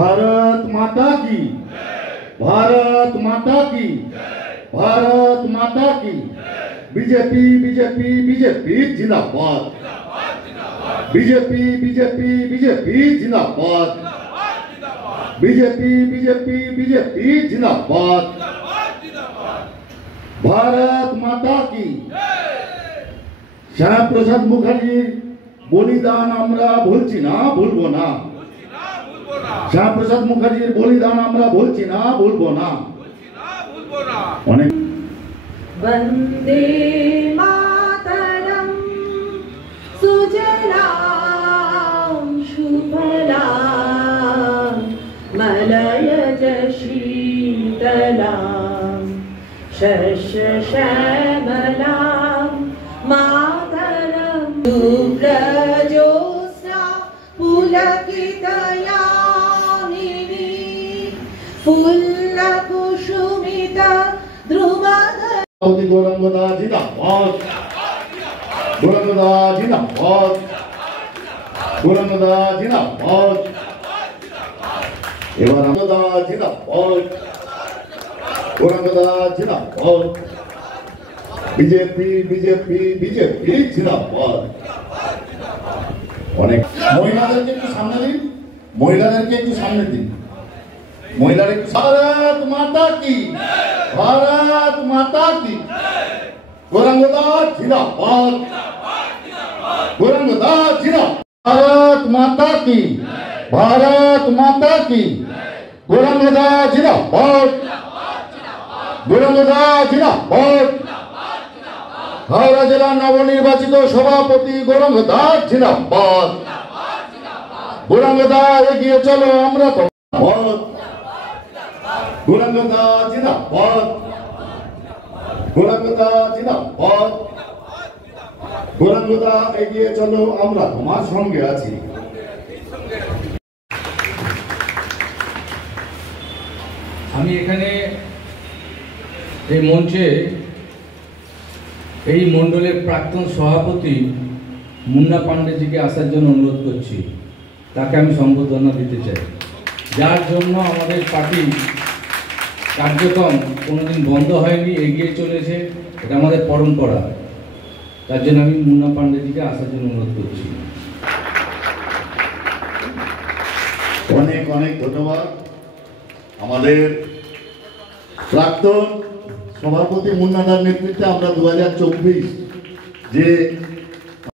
भारत माता की, भारत माता की, भारत माता की। बीजेपी बीजेपी बीजेपी जिंदाबाद, बीजेपी बीजेपी बीजेपी जिंदाबाद, बीजेपी बीजेपी बीजेपी जिंदाबाद। भारत माता की। श्याम प्रसाद मुखार्जी बलिदान आमरा भूलছি না, ভুলবো না। श्याम प्रसाद मुखार्जीর বলিদান আমরা ভুলছি না, ভুলবো না। অনেক वंदे मातरम सुजलाम सुफलाम मलयज शीतलाम शस्य श्यामलाम मातरम शुभ्रज्योत्स्ना पुलकितयामिनी फुल्लकुसुमिता ध्रुवद गौरंगदा जिंदाबाद, गौरंगदा जिंदाबाद, गौरंगदा जिंदाबाद। एवं गौरंगदा जिंदाबाद, गौरंगदा जिंदाबाद। बीजेपी बीजेपी बीजेपी जिंदाबाद। অনেক মহিলাদেরকে একটু সামনে দিন, মহিলাদেরকে একটু সামনে দিন, মহিলারা একটু। भारत माता की, भारत माता की। गौरंगदा जिंदाबाद, गौरंगदा जिंदाबाद। भारत माता की, भारत माता की। गौरंगदा जिंदाबाद, गौरंगदा जिंदाबाद। हावड़ा जिला नवनिर्वाचित सभापति गौरंगदा जिंदाबाद, गौरंगदा एगिए चलो আমরা তো। गौरंगदा जिंदाबाद, गौरंगदा जिंदाबाद। गौरंगदा এগিয়ে চলো আমরা তোমার সঙ্গে আছি। আমি এখানে এই মঞ্চে এই মণ্ডলের প্রাক্তন সভাপতি মুন্না পান্ডেজিকে আসার জন্য অনুরোধ করছি। তাকে আমি সম্বর্ধনা দিতে চাই, যার জন্য আমাদের পার্টি কার্যক্রম কোনোদিন বন্ধ হয়নি, এগিয়ে চলেছে। এটা আমাদের পরম্পরা। তার জন্য আমি মুন্না পান্ডেজিকে আসার জন্য অনুরোধ করছি। অনেক অনেক ধন্যবাদ। আমাদের প্রাক্তন সভাপতি মুন্নাদার নেতৃত্বে আমরা 2024 যে